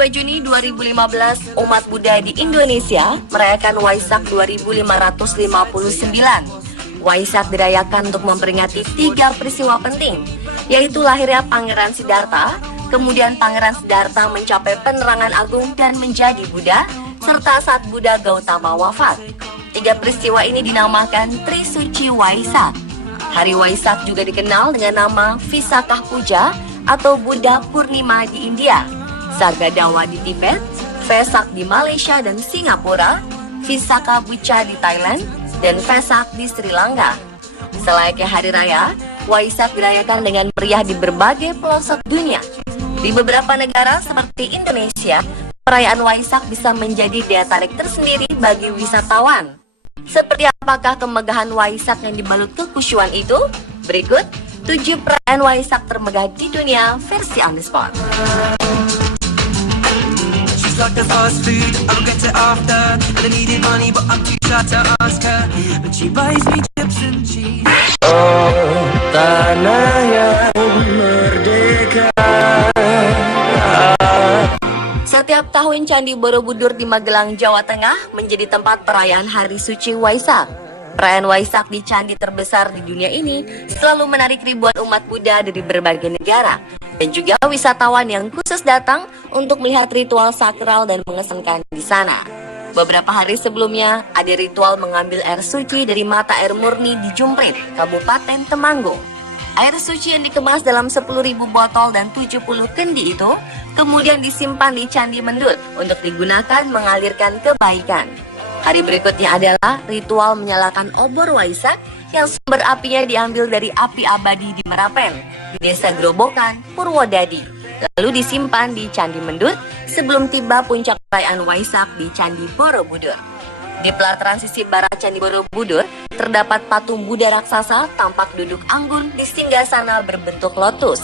2 Juni 2015, umat Buddha di Indonesia merayakan Waisak 2559. Waisak dirayakan untuk memperingati 3 peristiwa penting, yaitu lahirnya Pangeran Siddhartha, kemudian Pangeran Siddhartha mencapai penerangan agung dan menjadi Buddha, serta saat Buddha Gautama wafat. 3 peristiwa ini dinamakan Trisuci Waisak. Hari Waisak juga dikenal dengan nama Visakha Puja atau Buddha Purnima di India, Sagadawa di Tibet, Vesak di Malaysia dan Singapura, Visakha Puja di Thailand, dan Vesak di Sri Lanka. Selayaknya hari raya, Waisak dirayakan dengan meriah di berbagai pelosok dunia. Di beberapa negara seperti Indonesia, perayaan Waisak bisa menjadi daya tarik tersendiri bagi wisatawan. Seperti apakah kemegahan Waisak yang dibalut kekusyuan itu? Berikut 7 perayaan Waisak termegah di dunia versi on the spot. Oh, tanah yang merdeka. Setiap tahun Candi Borobudur di Magelang, Jawa Tengah menjadi tempat perayaan Hari Suci Waisak. Perayaan Waisak di candi terbesar di dunia ini selalu menarik ribuan umat Buddha dari berbagai negara dan juga wisatawan yang khusus datang untuk melihat ritual sakral dan mengesankan di sana. Beberapa hari sebelumnya ada ritual mengambil air suci dari mata air murni di Jumprit, Kabupaten Temanggung. Air suci yang dikemas dalam 10.000 botol dan 70 kendi itu kemudian disimpan di Candi Mendut untuk digunakan mengalirkan kebaikan. Hari berikutnya adalah ritual menyalakan obor Waisak yang sumber apinya diambil dari api abadi di Merapen, di Desa Grobokan, Purwodadi, lalu disimpan di Candi Mendut sebelum tiba puncak perayaan Waisak di Candi Borobudur. Di pelataran sisi barat Candi Borobudur terdapat patung Buddha raksasa tampak duduk anggun di singgasana berbentuk lotus.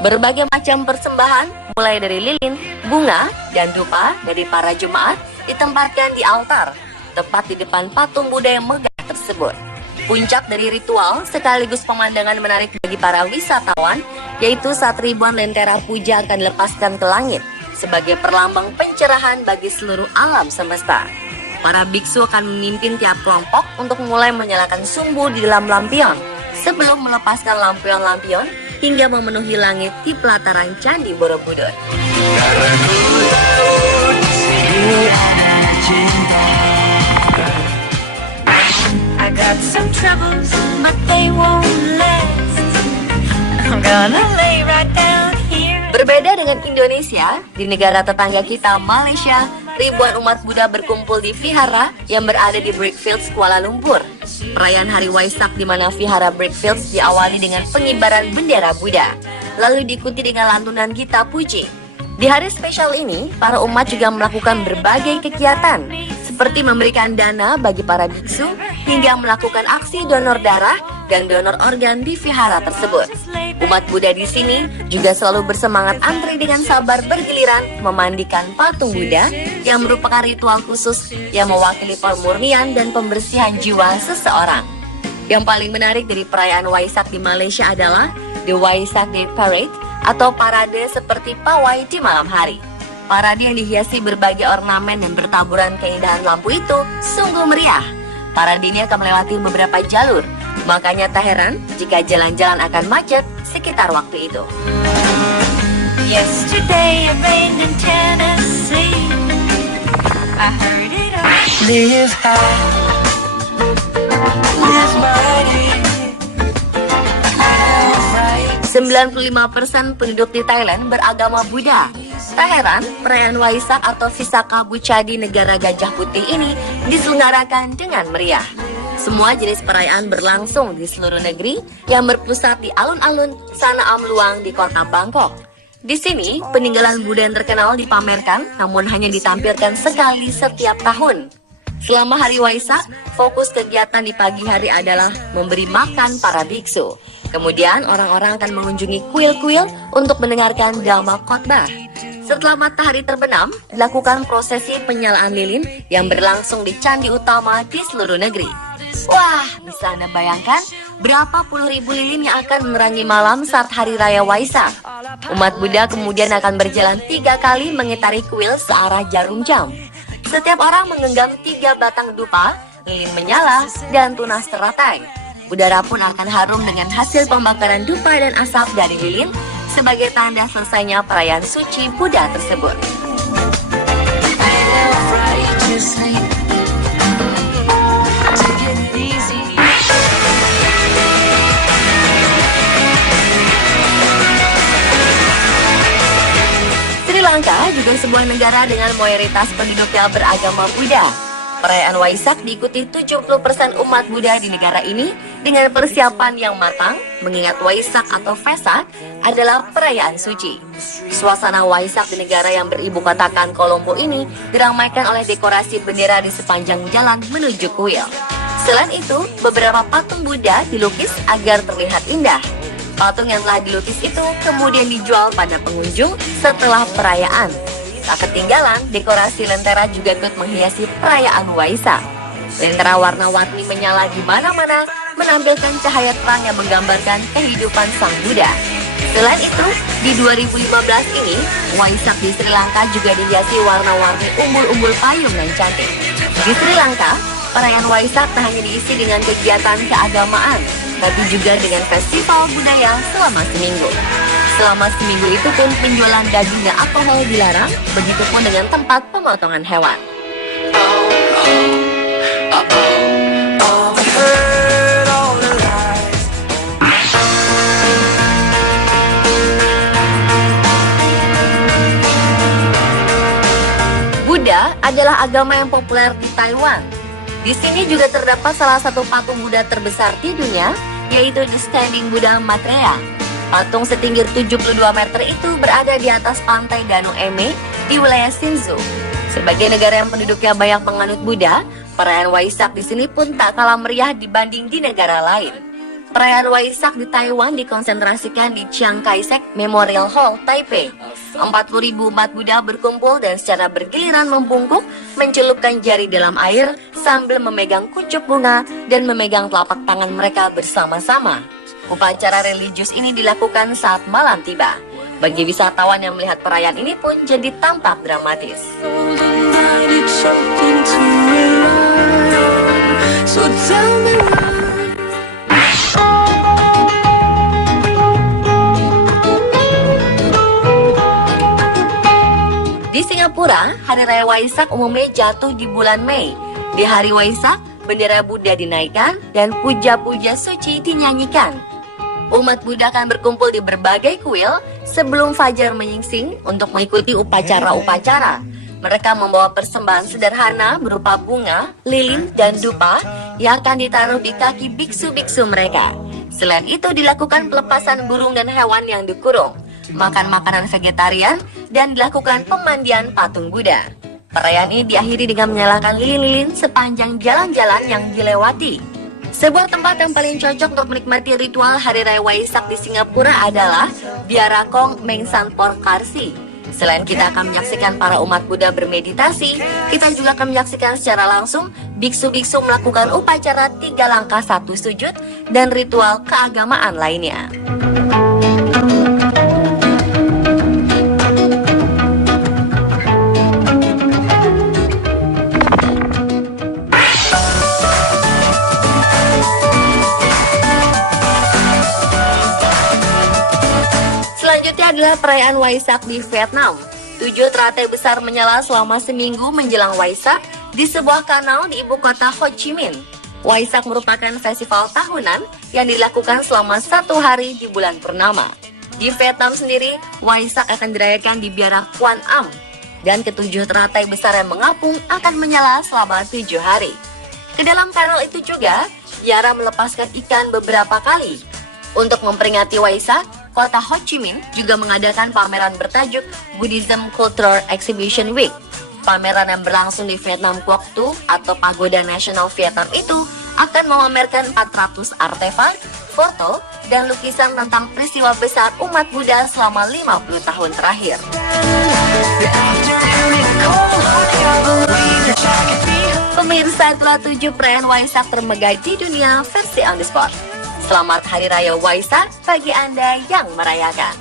Berbagai macam persembahan mulai dari lilin, bunga, dan dupa dari para jemaat ditempatkan di altar, tepat di depan patung Buddha yang megah tersebut. Puncak dari ritual sekaligus pemandangan menarik bagi para wisatawan, yaitu saat ribuan lentera puja akan dilepaskan ke langit sebagai perlambang pencerahan bagi seluruh alam semesta. Para biksu akan memimpin tiap kelompok untuk mulai menyalakan sumbu di dalam lampion sebelum melepaskan lampion-lampion hingga memenuhi langit di pelataran Candi Borobudur. I got some troubles, but they won't last. I'm gonna lay right down here. Berbeda dengan Indonesia, di negara tetangga kita Malaysia, ribuan umat Buddha berkumpul di vihara yang berada di Brickfields, Kuala Lumpur. Perayaan Hari Waisak di mana vihara Brickfields diawali dengan pengibaran bendera Buddha, lalu diikuti dengan lantunan gita puji. Di hari spesial ini, para umat juga melakukan berbagai kegiatan, seperti memberikan dana bagi para biksu hingga melakukan aksi donor darah dan donor organ di vihara tersebut. Umat Buddha di sini juga selalu bersemangat antri dengan sabar bergiliran memandikan patung Buddha yang merupakan ritual khusus yang mewakili pemurnian dan pembersihan jiwa seseorang. Yang paling menarik dari perayaan Waisak di Malaysia adalah The Waisak Day Parade atau parade seperti pawai di malam hari. Parade yang dihiasi berbagai ornamen dan bertaburan keindahan lampu itu sungguh meriah. Parade ini akan melewati beberapa jalur, makanya tak heran jika jalan-jalan akan macet sekitar waktu itu. Yesterday it rained in Tennessee. I heard it all. Live high, live mighty. 95% penduduk di Thailand beragama Buddha. Tak heran, perayaan Waisak atau Visakha Puja di negara Gajah Putih ini diselenggarakan dengan meriah. Semua jenis perayaan berlangsung di seluruh negeri yang berpusat di alun-alun Sana Am Luang di kota Bangkok. Di sini, peninggalan Buddha yang terkenal dipamerkan, namun hanya ditampilkan sekali setiap tahun. Selama hari Waisak, fokus kegiatan di pagi hari adalah memberi makan para biksu. Kemudian orang-orang akan mengunjungi kuil-kuil untuk mendengarkan dhamma khotbah. Setelah matahari terbenam, dilakukan prosesi penyalaan lilin yang berlangsung di candi utama di seluruh negeri. Wah, bisa Anda bayangkan berapa puluh ribu lilin yang akan menerangi malam saat Hari Raya Waisak. Umat Buddha kemudian akan berjalan 3 kali mengitari kuil searah jarum jam. Setiap orang menggenggam 3 batang dupa, lilin menyala, dan tunas teratai. Udara pun akan harum dengan hasil pembakaran dupa dan asap dari lilin sebagai tanda selesainya perayaan suci Buddha tersebut. Sri Lanka juga sebuah negara dengan mayoritas penduduknya beragama Buddha. Perayaan Waisak diikuti 70% umat Buddha di negara ini dengan persiapan yang matang, mengingat Waisak atau Vesak adalah perayaan suci. Suasana Waisak di negara yang beribu kotakan Kolombo ini diramaikan oleh dekorasi bendera di sepanjang jalan menuju kuil. Selain itu, beberapa patung Buddha dilukis agar terlihat indah. Patung yang telah dilukis itu kemudian dijual pada pengunjung setelah perayaan. Tak ketinggalan, dekorasi lentera juga ikut menghiasi perayaan Waisak. Lentera warna-warni menyala di mana-mana, menampilkan cahaya terang yang menggambarkan kehidupan Sang Buddha. Selain itu, di 2015 ini, Waisak di Sri Lanka juga dihiasi warna-warni umbul-umbul payung yang cantik. Di Sri Lanka, perayaan Waisak tak hanya diisi dengan kegiatan keagamaan, tapi juga dengan festival budaya selama seminggu. Selama seminggu itu pun penjualan daging dan alkohol dilarang, begitupun dengan tempat pemotongan hewan. Buddha adalah agama yang populer di Taiwan. Di sini juga terdapat salah satu patung Buddha terbesar di dunia, yaitu The Standing Buddha Maitreya. Patung setinggi 72 meter itu berada di atas pantai Danau Eme di wilayah Hsinchu. Sebagai negara yang penduduknya banyak penganut Buddha, perayaan Waisak di sini pun tak kalah meriah dibanding di negara lain. Perayaan Waisak di Taiwan dikonsentrasikan di Chiang Kai-shek Memorial Hall, Taipei. 40.000 umat Buddha berkumpul dan secara bergiliran membungkuk, mencelupkan jari dalam air sambil memegang kuncup bunga dan memegang telapak tangan mereka bersama-sama. Upacara religius ini dilakukan saat malam tiba. Bagi wisatawan yang melihat perayaan ini pun jadi tampak dramatis. Di Singapura, Hari Raya Waisak umumnya jatuh di bulan Mei. Di hari Waisak, bendera Buddha dinaikkan dan puja-puja suci dinyanyikan. Umat Buddha akan berkumpul di berbagai kuil sebelum fajar menyingsing untuk mengikuti upacara-upacara. Mereka membawa persembahan sederhana berupa bunga, lilin, dan dupa yang akan ditaruh di kaki biksu-biksu mereka. Selain itu dilakukan pelepasan burung dan hewan yang dikurung, makan makanan vegetarian, dan dilakukan pemandian patung Buddha. Perayaan ini diakhiri dengan menyalakan lilin-lilin sepanjang jalan-jalan yang dilewati. Sebuah tempat yang paling cocok untuk menikmati ritual Hari Raya Waisak di Singapura adalah Biara Kong Meng San Por Karsi. Selain kita akan menyaksikan para umat Buddha bermeditasi, kita juga akan menyaksikan secara langsung biksu-biksu melakukan upacara 3 langkah 1 sujud dan ritual keagamaan lainnya. Selanjutnya adalah perayaan Waisak di Vietnam. 7 teratai besar menyala selama seminggu menjelang Waisak di sebuah kanal di ibu kota Ho Chi Minh. Waisak merupakan festival tahunan yang dilakukan selama 1 hari di bulan purnama. Di Vietnam sendiri, Waisak akan dirayakan di Biara Quan Am, dan ke-7 teratai besar yang mengapung akan menyala selama 7 hari. Ke dalam kanal itu juga, biara melepaskan ikan beberapa kali. Untuk memperingati Waisak, kota Ho Chi Minh juga mengadakan pameran bertajuk Buddhism Cultural Exhibition Week. Pameran yang berlangsung di Vietnam Quoc Tu atau Pagoda Nasional Vietnam itu akan memamerkan 400 artefak, foto, dan lukisan tentang peristiwa besar umat Buddha selama 50 tahun terakhir. Pemirsa, itulah 7 perayaan Waisak termegah di dunia versi On The Spot. Selamat Hari Raya Waisak bagi Anda yang merayakan.